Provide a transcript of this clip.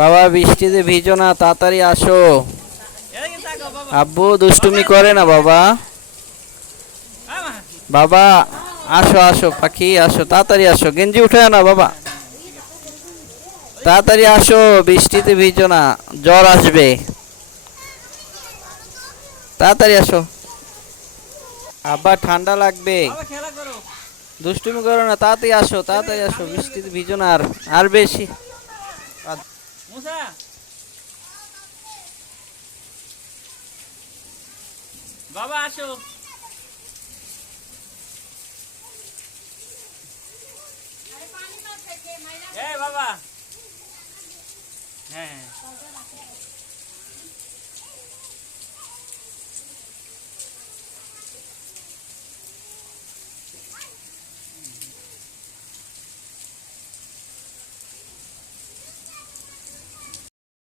বাবা বৃষ্টিতে ভিজো না, তাড়াতাড়ি আসো। আব্বু দুষ্টুমি করে না বাবা। বাবা আসো আসো পাখি আসো, তাড়াতাড়ি আসো, গেঞ্জি উঠে না বাবা, তাড়াতাড়ি আসো, বৃষ্টিতে ভিজো না, জ্বর আসবে, তাড়াতাড়ি আসো। আব্বা ঠান্ডা লাগবে, দুষ্টুমি করো না, তাড়াতাড়ি আসো, তাড়াতাড়ি আসো, বৃষ্টিতে ভিজো না। আর আর বেশি বাবা আসো। বাবা হ্যাঁ